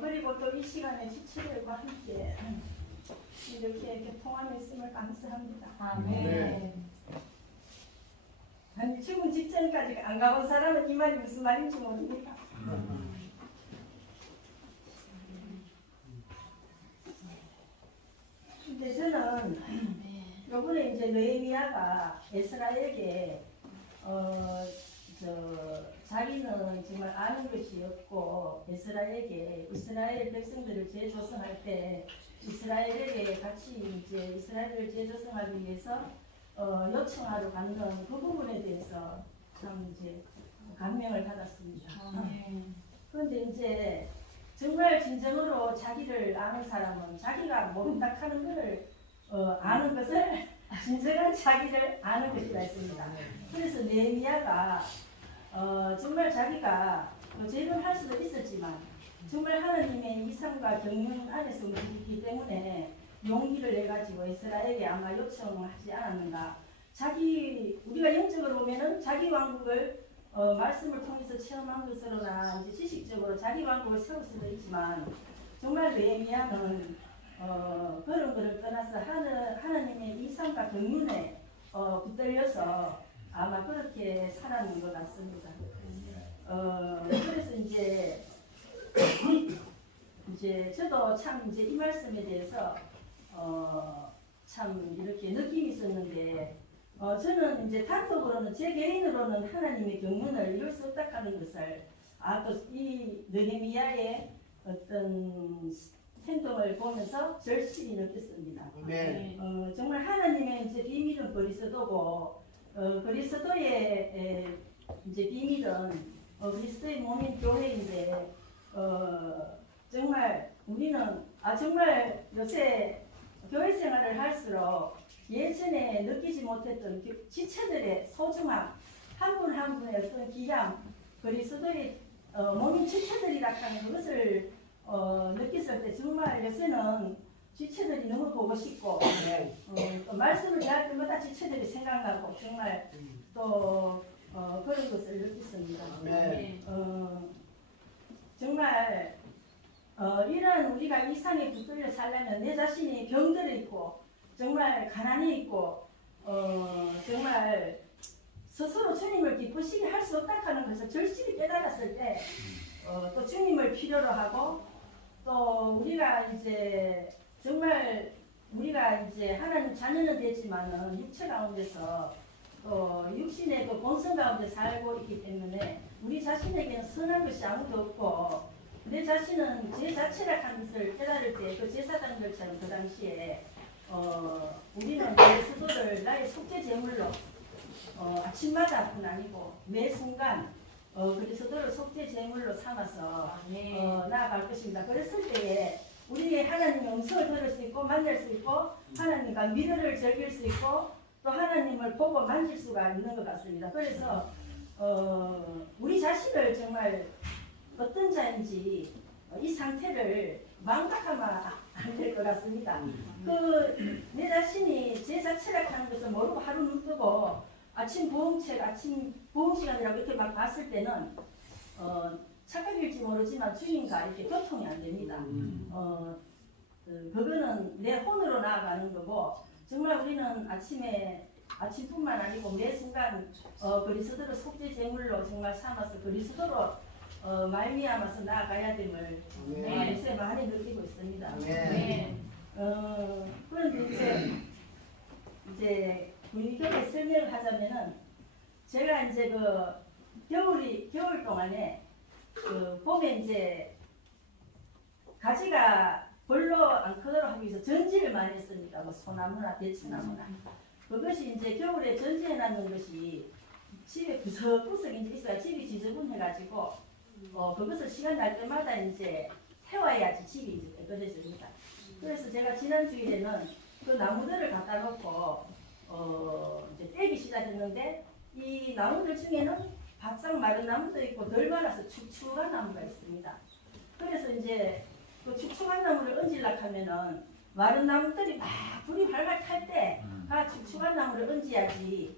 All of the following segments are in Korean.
그리고 또 이 시간에 지체들과 함께 이렇게 교통함에 있음을 감사합니다. 아멘. 아니 지금 직전까지 안 가본 사람은 이 말이 무슨 말인지 모릅니다. 근데 저는 요번에 이제 느헤미야가 에스라에게 자기는 정말 아는 것이 없고 에스라에게 이스라엘 백성들을 재조성할 때 이스라엘에게 같이 이제 이스라엘을 재조성하기 위해서 요청하러 갔는 그 부분에 대해서 참 이제 감명을 받았습니다. 그런데 이제 정말 진정으로 자기를 아는 사람은 자기가 모른다 하는 것을 아는 것을 진정한 자기를 아는 것이라 했습니다. 그래서 느헤미야가 정말 자기가 죄를 할 수도 있었지만 정말 하나님의 이상과 경륜 안에서 움직이기 때문에 용기를 내가지고 이스라엘에 아마 요청을 하지 않았는가. 우리가 영적으로 보면은 자기 왕국을 말씀을 통해서 체험한 것으로나 이제 지식적으로 자기 왕국을 세울 수도 있지만 정말 느헤미야는 그런 것을 떠나서 하나님의 이상과 경륜에 붙들려서 아마 그렇게 살았는 것 같습니다. 그래서 이제 저도 참 이제 이 말씀에 대해서 참 이렇게 느낌이 있었는데 저는 이제 단독으로는 제 개인으로는 하나님의 경륜을 이룰 수 없다는 것을 또 이 느헤미야의 어떤 행동을 보면서 절실히 느꼈습니다. 정말 하나님의 이제 비밀은 그리스도고 그리스도의 이제 비밀은 그리스도의 몸인 교회인데 정말 우리는 정말 요새 교회 생활을 할수록 예전에 느끼지 못했던 지체들의 소중함, 한 분 한 분의 어떤 귀함, 그리스도의 몸인 지체들이라 하는 그것을 느꼈을 때 정말 요새는 지체들이 너무 보고 싶고 또 말씀을 대할 때마다 지체들이 생각나고 정말 또 그런 것을 느꼈습니다. 정말 이런 우리가 이상에 붙들려 살려면 내 자신이 병들어 있고 정말 가난이 있고 정말 스스로 주님을 기쁘시게 할 수 없다는 것을 절실히 깨달았을 때 또 주님을 필요로 하고 또 우리가 이제 정말 우리가 이제 하나님 자녀는 되지만은 육체 가운데서 또 육신의 그 본성 가운데 살고 있기 때문에 우리 자신에게는 선한 것이 아무도 없고 내 자신은 제 자체라 하는 것을 깨달을 때 그 제사장들처럼 그 당시에 우리는 그리스도를 나의 속죄 제물로 아침마다뿐 아니고 매 순간 그리스도를 속죄 제물로 삼아서 나아갈 것입니다. 그랬을 때에 우리의 하나님의 음성을 들을 수 있고 만날 수 있고 하나님과 미래를 즐길 수 있고 또 하나님을 보고 만질 수가 있는 것 같습니다. 그래서 우리 자신을 정말 어떤 자인지 이 상태를 망각하면 안 될 것 같습니다. 내 자신이 제 자체라고 하는 것을 모르고 하루 눈 뜨고 아침 부흥 시간이라고 이렇게 막 봤을 때는 착각일지 모르지만 주님과 이렇게 교통이 안 됩니다. 그거는 내 혼으로 나아가는 거고 정말 우리는 아침뿐만 아니고 매 순간 그리스도를 속죄 제물로 정말 삼아서 그리스도로 말미암아서 나아가야 됨을 요새 많이 느끼고 있습니다. 그런데 이제 분위기에 설명을 하자면은 제가 이제 겨울 동안에 봄에 이제 가지가 별로 안 크도록 하기 위해서 전지를 많이 했습니다. 뭐 소나무나 대추나무나 그것이 이제 겨울에 전지해 놨는 것이 집에 구석구석 이제 있어야 집이 지저분해가지고 그것을 시간 날 때마다 이제 태워야지 집이 이제 깨끗해집니다. 그래서 제가 지난 주일에는 그 나무들을 갖다 놓고 이제 떼기 시작했는데 이 나무들 중에는 바싹 마른 나무도 있고 덜 말라서 축축한 나무가 있습니다. 그래서 이제 그 축축한 나무를 얹으려고 하면은 마른 나무들이 막 불이 활활 탈 때 축축한 나무를 얹어야지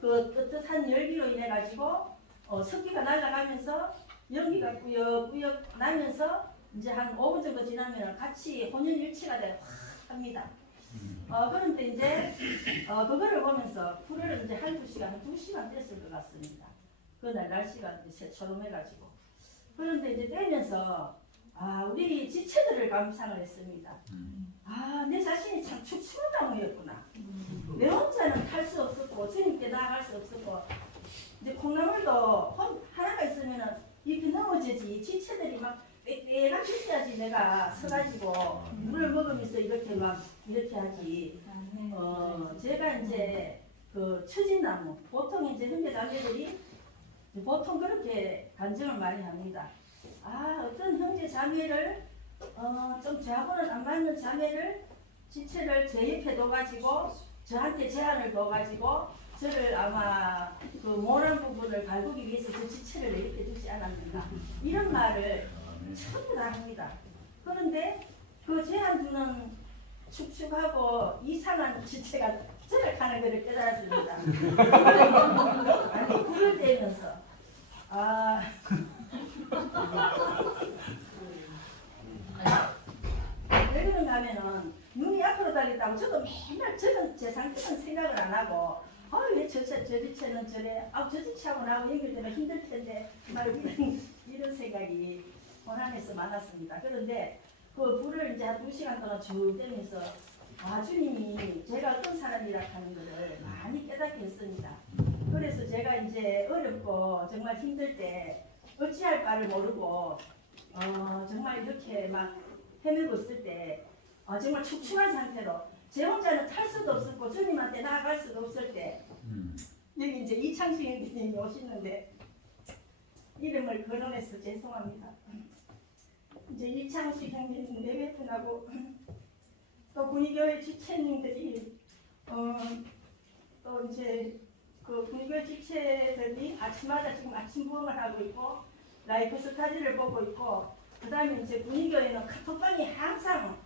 그 뜨뜻한 열기로 인해 가지고 습기가 날아가면서 연기가 꾸역꾸역 나면서 이제 한 5분 정도 지나면 같이 혼연일치가 되어 확 합니다. 그런데 이제 그거를 보면서 불을 이제 한두 시간, 2시간 뗐을 것 같습니다. 그날 날씨가 이제 새초롬해가지고. 그런데 이제 떼면서 우리 지체들을 감상을 했습니다. 내 자신이 참 축축한 나무였구나. 내 혼자는 탈 수 없었고 주님께 나아갈 수 없었고 이제 콩나물도 하나가 있으면은 이렇게 넘어지지 지체들이 막 빽빽하게 있어야지 내가 서가지고 물을 먹으면서 이렇게 막 이렇게 하지. 제가 이제 그 추진나무, 보통 이제 형제 자매들이 보통 그렇게 간증을 많이 합니다. 아, 어떤 형제 자매를 좀 저하고는 안 맞는 자매를 지체를 제 옆에 둬가지고 저한테 제안을 둬가지고 저를 아마 그 모난 부분을 갈구기 위해서 그 지체를 내 옆에 두지 않았는가 이런 말을 전부 다 합니다. 그런데 그 제안 두는 축축하고 이상한 지체가 저를 가는 것을 깨달았습니다. 아니 불을 떼면서 왜 그런가 하면은 눈이 앞으로 달렸다고 저도 맨날 저는 제 상태는 생각을 안 하고 왜 저 지체는 저래 저 지체하고 나하고 연결되면 힘들 텐데 이런 생각이 고난에서 많았습니다. 그런데 그 불을 이제 한 2시간 동안 쭉 떼면서 주님이 제가 어떤 사람이라 하는 것을 많이 깨닫게 했습니다. 그래서 제가 이제 어렵고 정말 힘들 때 어찌할 바를 모르고 정말 이렇게 막 헤매고 있을 때 정말 축축한 상태로 제 혼자는 탈 수도 없었고 주님한테 나아갈 수도 없을 때 여기 이제 이창수 형님이 오시는데 이름을 거론해서 죄송합니다. 이제 이창수 형님 내외분하고 또 군의교회 지체님들이 또 이제 그 군의교회 지체들이 아침마다 지금 아침 부흥을 하고 있고 라이프 스타디를 보고 있고 그 다음에 이제 군의교회는 카톡방이 항상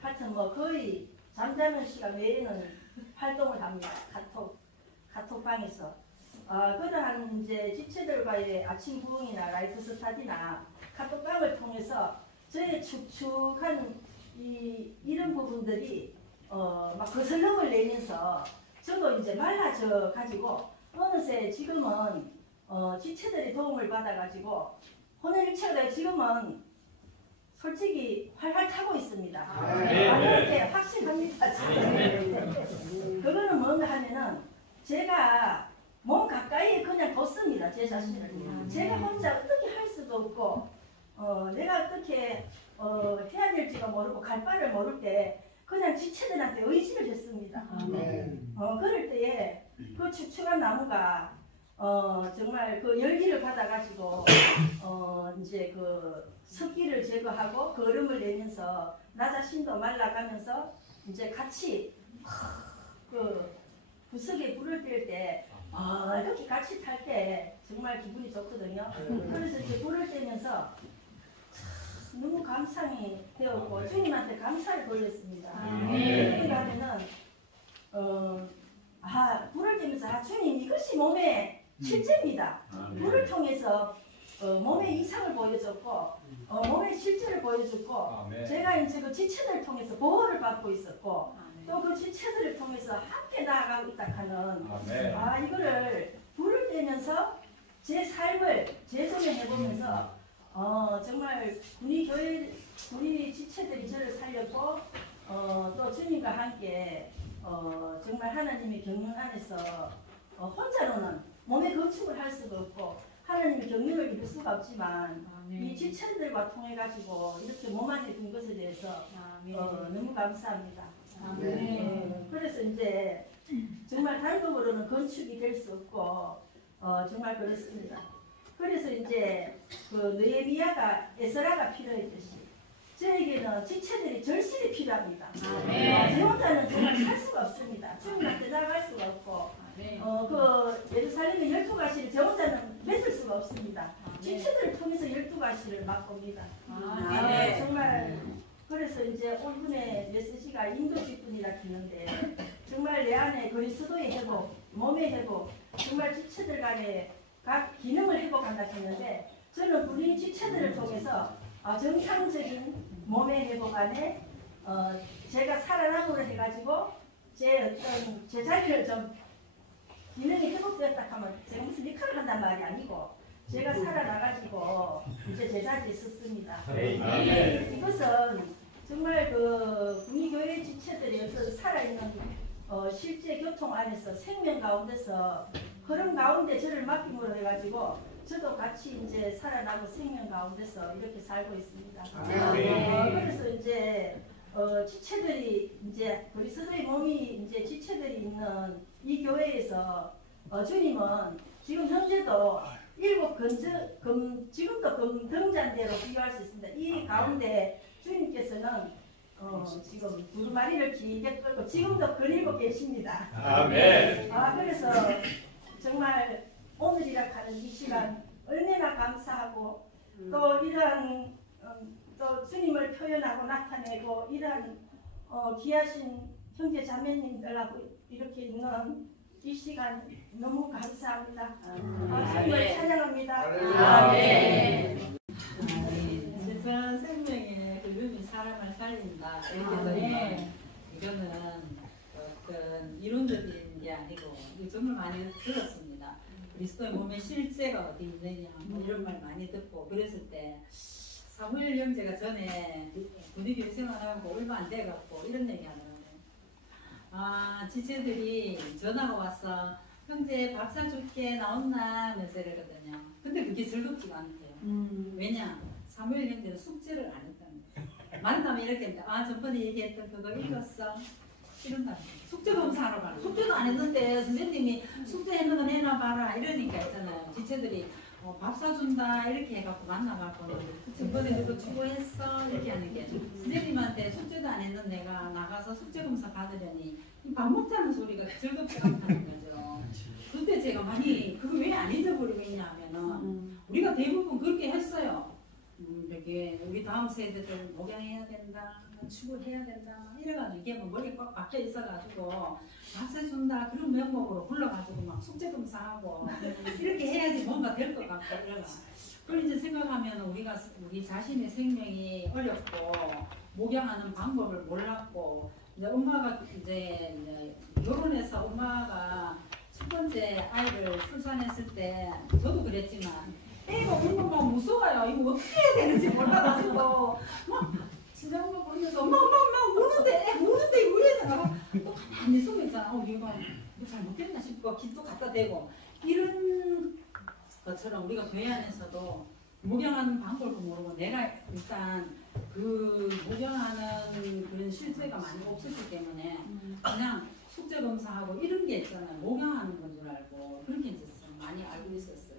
하여튼 뭐 거의 잠자는 시간 외에는 활동을 합니다. 카톡방에서 그러한 이제 지체들과의 아침 부흥이나 라이프 스타디나 카톡방을 통해서 저의 축축한 이런 부분들이 막 거슬럼을 내면서 저도 이제 말라져 가지고 어느새 지금은 지체들의 도움을 받아 가지고 혼혈일체가 되고 지금은 솔직히 활활 타고 있습니다. 그렇게 확신합니다. 그거는 뭔가 하면은 제가 몸 가까이에 그냥 뒀습니다. 제 자신을. 제가 혼자 어떻게 할 수도 없고 내가 어떻게 해야 될지가 모르고 갈 바를 모를 때 그냥 지체들한테 의지를 했습니다. 그럴 때에 그 축축한 나무가 정말 그 열기를 받아가지고 이제 그 습기를 제거하고 그 얼음을 내면서 나 자신도 말라가면서 이제 같이 그 부석에 불을 뗄 때 이렇게 같이 탈 때 정말 기분이 좋거든요. 그래서 이제 불을 떼면서 너무 감상이 되었고 주님한테 감사를 돌렸습니다. 그런가 하면은 불을 떼면서 주님 이것이 몸의 실제입니다. 불을 통해서 몸의 이상을 보여줬고 몸의 실제를 보여줬고 제가 이제 그 지체들을 통해서 보호를 받고 있었고 또 그 지체들을 통해서 함께 나아가고 있다 하는 이거를 불을 떼면서 제 삶을 재조명해 보면서 정말 우리 지체들이 저를 살렸고 또 주님과 함께 정말 하나님의 경륜 안에서 혼자로는 몸의 건축을 할 수가 없고 하나님의 경륜을 이룰 수가 없지만 이 지체들과 통해 가지고 이렇게 몸 안에 든 것에 대해서 너무 감사합니다. 그래서 이제 정말 단독으로는 건축이 될 수 없고 정말 그렇습니다. 그래서 이제 그 느헤미야가 에스라가 필요했듯이 저에게는 지체들이 절실히 필요합니다. 제 혼자는 정말 살 수가 없습니다. 주님한테 나아갈 수가 없고 그 예루살렘의 12가시를 제 혼자는 맺을 수가 없습니다. 지체들을 통해서 12가시를 맛봅니다. 정말 그래서 이제 올분의 메시지가 인도 직분이라 했는데 정말 내 안에 그리스도의 회복, 몸의 회복, 정말 지체들 간에 각 기능을 회복한다 했는데 저는 우리 지체들을 통해서 정상적인 몸의 회복 안에 제가 살아남으로 해가지고 제 자리를 좀 기능이 회복되었다 하면 제가 무슨 역할을 한단 말이 아니고 제가 살아나가지고 이제 제 자리에 섰습니다. 이것은 정말 그 국리교회 지체들이 살아있는 실제 교통 안에서 생명 가운데서 그런 가운데 저를 맡김으로 해가지고 저도 같이 이제 살아나고 생명 가운데서 이렇게 살고 있습니다. 그래서 이제 지체들이 이제 그리스도의 몸이 이제 지체들이 있는 이 교회에서 주님은 지금 현재도 지금도 금등잔대로 비교할 수 있습니다. 이 가운데 주님께서는 지금 두루마리를 길게 끌고 지금도 거닐고 계십니다. 아멘. 그래서 정말 오늘이라 하는 이 시간 얼마나 감사하고 또 이러한 또 주님을 표현하고 나타내고 이러한 귀하신 형제 자매님들하고 이렇게 있는 이 시간 너무 감사합니다. 주님을 찬양합니다. 아멘. 세상 생명의 흐름이 사람을 살린다. 이렇게 이거는 어떤 이론적인 게 아니고 정말 많이 들었습니다. 그리스도의 몸의 실제가 어디 있느냐 이런 말 많이 듣고 그랬을 때 사무엘 형제가 전에 분위기 생활하고 얼마 안 돼갖고 이런 얘기 하더라고요. 지체들이 전화가 와서 형제 밥 사줄게 나온나 하면서 이러거든요. 근데 그게 즐겁지가 않대요. 왜냐? 사무엘 형제는 숙제를 안 했다는 거예요. 만나면 이렇게 했는데 전번에 얘기했던 그거 읽었어? 이런다. 숙제 검사하러 가라. 숙제도 안 했는데 선생님이 숙제했는 건 해놔봐라 이러니까 있잖아요. 지체들이 밥 사준다 이렇게 해갖고 만나갖고 저번에 그거 추구했어 이렇게 하는 게 선생님한테 숙제도 안 했는 내가 나가서 숙제 검사 받으려니 밥 먹자는 소리가 즐겁지 않다는 거죠. 그때 제가 많이 그거 왜 안 잊어버리고 있냐 하면은 우리가 대부분 그렇게 했어요. 이렇게 우리 다음 세대들 목양해야 된다, 추구해야 된다 이래가지고 이게 뭐 머리에 꽉 박혀 있어가지고 밥 사준다 그런 명목으로 불러가지고 막 숙제 검사하고 이렇게 해야지 뭔가 될 것 같고 이래가. 그걸 이제 생각하면 우리 자신의 생명이 어렵고 목양하는 방법을 몰랐고 이제 엄마가 이제 결혼해서 엄마가 첫 번째 아이를 출산했을 때 저도 그랬지만 애가 울면 막 무서워요. 이거 어떻게 해야 되는지 몰라가지고 막 진짜 엄마 부르면서 엄마 우는데 왜 내가 또 가만히 숨어 있잖아. 얘가 뭐 잘못했나 싶고 기도 갖다 대고 이런 것처럼 우리가 교회 안에서도 목양하는 방법을 모르고 내가 일단 그 목양하는 그런 실제가 많이 없었기 때문에 그냥 숙제 검사하고 이런 게 있잖아요. 목양하는 건 줄 알고 그렇게 이제 많이 알고 있었어요.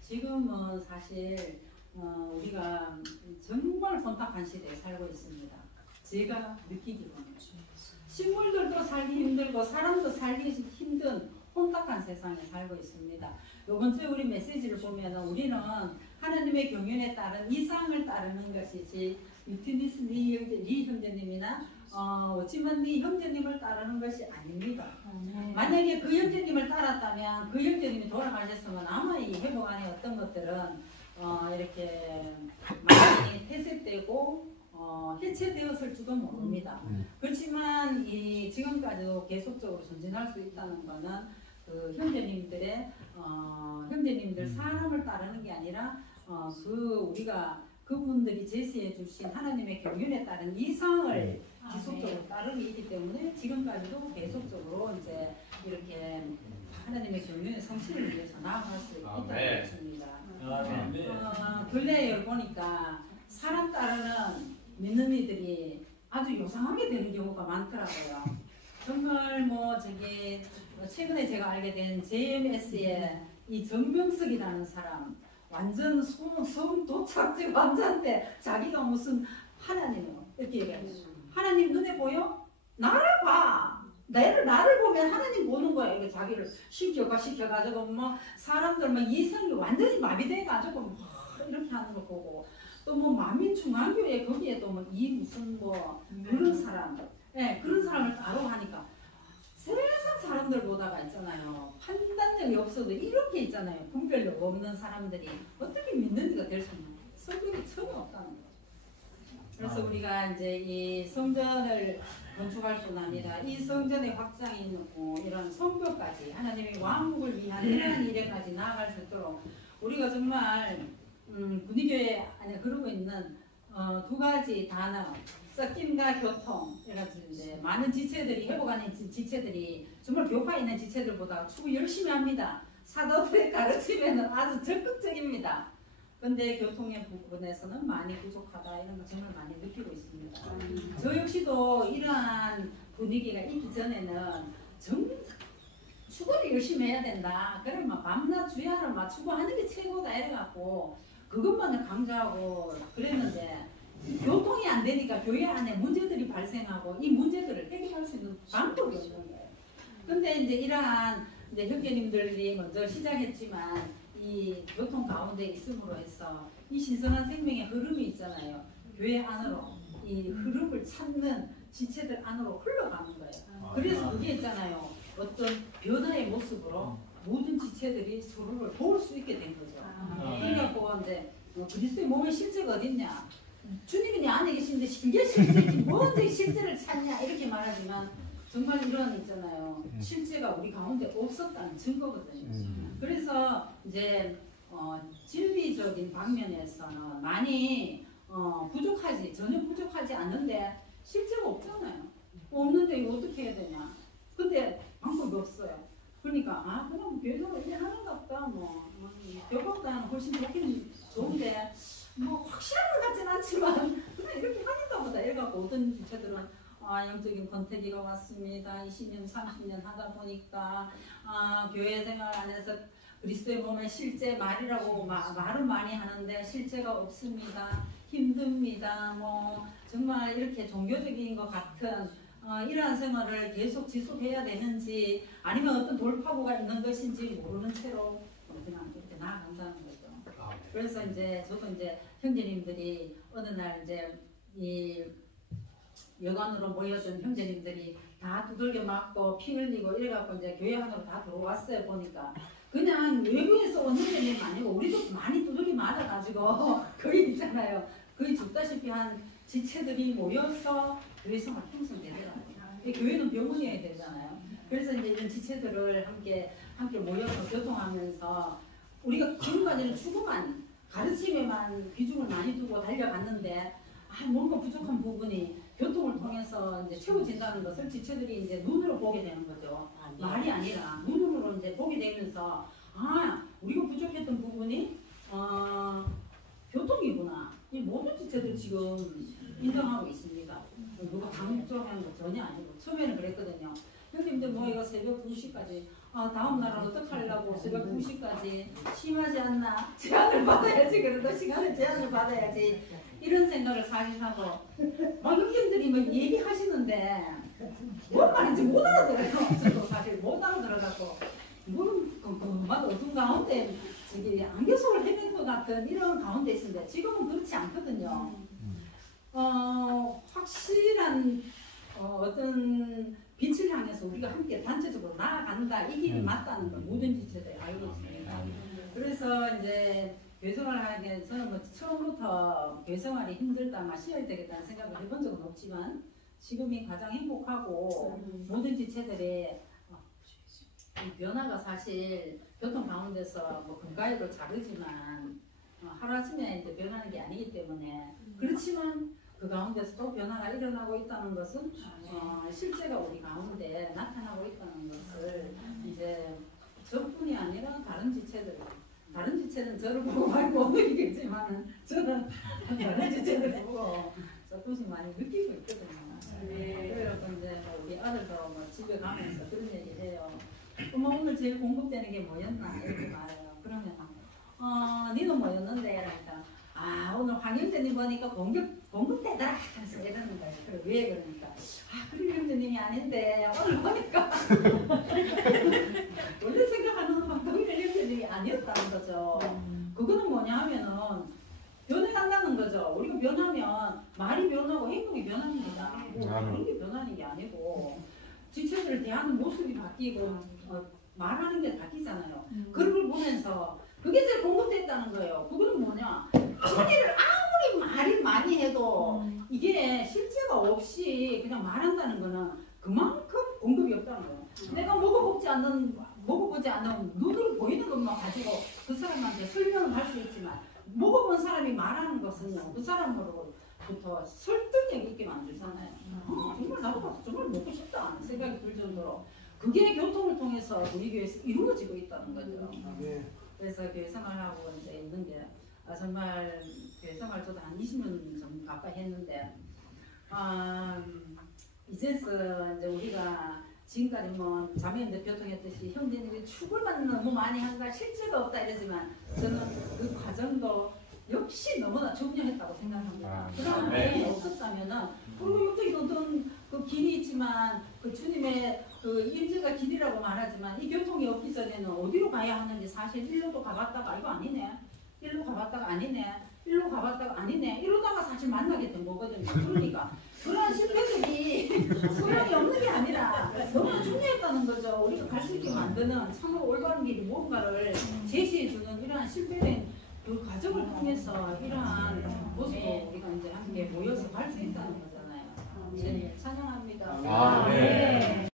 지금은 사실 우리가 정말 혼탁한 시대에 살고 있습니다. 제가 느끼기로는 식물들도 살기 힘들고 사람도 살기 힘든 혼탁한 세상에 살고 있습니다. 이번 주에 우리 메시지를 보면 우리는 하나님의 경륜에 따른 이상을 따르는 것이지 유티니스 리 형제님이나 워치먼 리 형제님을 따르는 것이 아닙니다. 만약에 그 형제님을 따랐다면 그 형제님이 돌아가셨으면 아마 이 회복 안에 어떤 것들은 이렇게 많이 퇴색되고 해체되었을지도 모릅니다. 그렇지만 지금까지도 계속적으로 전진할 수 있다는 것은 그 형제님들 사람을 따르는 게 아니라 우리가 그분들이 제시해 주신 하나님의 경륜에 따른 이상을 지속적으로 따르기 있기 때문에 지금까지도 계속적으로 이제 이렇게 하나님의 경륜의 성취를 위해서 나아갈 수 있다는 것입니다. 근래에 보니까 사람 따르는 믿는 이들이 아주 요상하게 되는 경우가 많더라고요. 정말 최근에 제가 알게 된 JMS의 이 정명석이라는 사람 완전 섬 도착지 완자인데 자기가 무슨 하나님이요 이렇게 얘기해요. 하나님 눈에 보여? 나를 봐. 나를 보면 하나님 보는 거야. 이거 자기를 시켜가지고 뭐 사람들 막 이성이 완전히 마비돼가지고 이렇게 하는 거 보고 또 뭐 만민중앙교회 거기에 또 뭐 무슨 그런 사람, 그런 사람을 따로 하니까 세상 사람들 보다가 있잖아요. 판단력이 없어도 이렇게 있잖아요. 분별력 없는 사람들이 어떻게 믿는 이가 될 수 있는 거예요. 성경이 전혀 없다는 거죠. 그래서 우리가 이제 이 성전을 건축할 뿐 아니라 이 성전의 확장이 있고 이런 성교까지 하나님의 왕국을 위한 이러한 일에까지 나아갈 수 있도록 우리가 정말 분위교회 안에 그러고 있는 두 가지 단어 섞임과 교통 이라든지 많은 지체들이 회복하는 지체들이 정말 교파에 있는 지체들보다 추구 열심히 합니다. 사도들의 가르침에는 아주 적극적입니다. 근데 교통의 부분에서는 많이 부족하다 이런 거 정말 많이 느끼고 있습니다. 저 역시도 이러한 분위기가 있기 전에는 축구를 열심히 해야 된다. 그러면 밤낮 주야를 맞추고 하는 게 최고다 이래갖고 그것만을 강조하고 그랬는데 교통이 안 되니까 교회 안에 문제들이 발생하고 이 문제들을 해결할 수 있는 방법이 없는 거예요. 근데 이제 이러한 이제 형제님들이 먼저 시작했지만 이 교통 가운데 있음으로 해서 이 신성한 생명의 흐름이 있잖아요. 교회 안으로 이 흐름을 찾는 지체들 안으로 흘러가는 거예요. 그래서 그게 있잖아요. 어떤 변화의 모습으로 모든 지체들이 서로를 도울 수 있게 된 거죠. 그래갖고 이제 그리스도의 몸의 실제가 어딨냐? 주님이 내 안에 계신데 이게 실제지 뭔데 실제를 찾냐 이렇게 말하지만 정말 이런 있잖아요. 실제가 우리 가운데 없었다는 증거거든요. 그래서 이제 진리적인 방면에서는 많이 부족하지 전혀 부족하지 않는데 실제가 없잖아요. 없는데 이거 어떻게 해야 되냐? 근데 방법이 없어요. 그러니까 그럼 교회적으로 이래 하는가 보다 교보다는 훨씬 좋긴 좋은데 확실한 것 같진 않지만 그냥 이렇게 하는가 보다 이래갖고 어떤 주체들은 영적인 권태기가 왔습니다. 20년 30년 하다 보니까 교회 생활 안에서 그리스도의 몸의 실제 말이라고 말은 많이 하는데 실제가 없습니다. 힘듭니다. 정말 이렇게 종교적인 것 같은 이러한 생활을 계속 지속해야 되는지 아니면 어떤 돌파구가 있는 것인지 모르는 채로 그냥 이렇게 나아간다는 거죠. 그래서 이제 저도 이제 형제님들이 어느 날 이제 이 여관으로 모여준 형제님들이 다 두들겨 맞고 피 흘리고 이래갖고 이제 교회 안으로 다 들어왔어요. 보니까 그냥 외부에서 온 형제님 아니고 우리도 많이 두들겨 맞아가지고 거의 있잖아요. 거의 죽다시피 한 지체들이 모여서 교회 생활 형성되더라고요. 교회는 병원이어야 되잖아요. 그래서 이제 이런 지체들을 함께 모여서 교통하면서 우리가 지금까지는 추구만 가르침에만 비중을 많이 두고 달려갔는데 뭔가 부족한 부분이 교통을 통해서 이제 채워진다는 것을 지체들이 이제 눈으로 보게 되는 거죠. 말이 아니라 눈으로 이제 보게 되면서 우리가 부족했던 부분이 교통이구나. 이 모든 지체들 지금 인정하고 있습니다. 누가 강조하는 거 전혀 아니고 처음에는 그랬거든요. 형님들 이거 새벽 2시까지 다음 날은 어떡하려고 새벽 2시까지 심하지 않나? 제한을 받아야지. 그래도 시간을 제한을 받아야지. 이런 생각을 사실 하고 형님들이 얘기하시는데 뭔 말인지 못 알아들어요. 저도 사실 못 알아들어갖고 그만 어둠 가운데 안개속을 헤맨 것 같은 이런 가운데 있는데 지금은 그렇지 않거든요. 확실한 어떤 빛을 향해서 우리가 함께 단체적으로 나아간다. 이 길이 맞다는 걸 모든 지체들이 알고 있습니다. 그래서 이제 교회생활을 하게 저는 처음부터 교회생활이 힘들다, 쉬어야 되겠다는 생각을 해본 적은 없지만 지금이 가장 행복하고 모든 지체들의 변화가 사실 교통 가운데서 금가위로 자르지만 하루아침에 이제 변하는 게 아니기 때문에 그렇지만 그 가운데서 또 변화가 일어나고 있다는 것은 실제가 우리 가운데 나타나고 있다는 것을 이제 저뿐이 아니라 다른 지체는 저를 보고 많이 못 느끼겠지만 저는 다른 지체들 보고 조금씩 많이 느끼고 있거든요. 그래서 이제 우리 아들도 집에 가면서 그런 얘기 해요. 오늘 제일 공급되는 게 뭐였나 이렇게 말해요. 그러면 니는 뭐였는데? 그러니까 오늘 황영재님 보니까 공급되더라 하면서 이러는 거예요. 그래 왜 그러니까 그런 형제님이 아닌데 오늘 보니까 원래 생각하는 동일 형제님이 아니었다는 거죠. 그거는 뭐냐 하면은 변해간다는 거죠. 우리가 변하면 말이 변하고 행동이 변합니다. 그런 게 변하는 게 아니고 지체들을 대하는 모습이 바뀌고 말하는 게 바뀌잖아요. 그런 걸 보면서 그게 제일 공급됐다는 거예요. 그거는 뭐냐? 진리를 아무리 말이 많이 해도 이게 실제가 없이 그냥 말한다는 거는 그만큼 공급이 없다는 거예요. 내가 먹어보지 않는 눈으로 보이는 것만 가지고 그 사람한테 설명을 할 수 있지만 먹어본 사람이 말하는 것은요, 그 사람으로부터 설득력 있게 만들잖아요. 정말 나도 봐서 정말 먹고 싶다 하는 생각이 들 정도로 그게 교통을 통해서 우리 교회에서 이루어지고 있다는 거죠. 그래서 교회 생활하고 이제 있는 게 정말 교회생활 저도 한 20년 좀 가까이 했는데 이제서 이제 우리가 지금까지 뭐 자매님들 교통했듯이 형제들이 축을만 너무 많이 한다 실제가 없다 이러지만 저는 그 과정도 역시 너무나 중요했다고 생각합니다. 그런 게 없었다면은 그리고 여기 어떤 그 길이 있지만 그 주님의 그 임재가 길이라고 말하지만 이 교통이 없기 전에는 어디로 가야 하는지 사실 일로도 가봤다가 이거 아니네, 일로 가봤다가 아니네, 일로 가봤다가 아니네 이러다가 사실 만나게 된 거거든요. 그러니까 그런 실패들이 소용이 없는 게 아니라 너무 중요했다는 거죠. 우리가 갈 수 있게 만드는 참으로 올바른 길이 무언가를 제시해주는 이러한 실패된 그 과정을 통해서 이러한 모습을 우리가 이제 함께 모여서 갈 수 있다는 거잖아요. 찬양합니다. 네.